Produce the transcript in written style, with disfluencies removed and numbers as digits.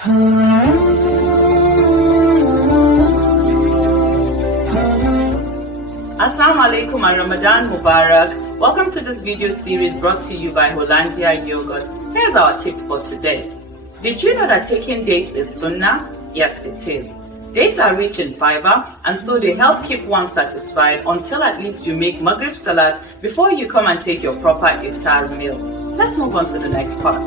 Assalamu alaikum and Ramadan Mubarak. Welcome to this video series brought to you by Hollandia Yoghurt. Here's our tip for today. Did you know that taking dates is sunnah? Yes, it is. Dates are rich in fiber and so they help keep one satisfied until at least you make Maghrib Salat before you come and take your proper Iftar meal. Let's move on to the next part.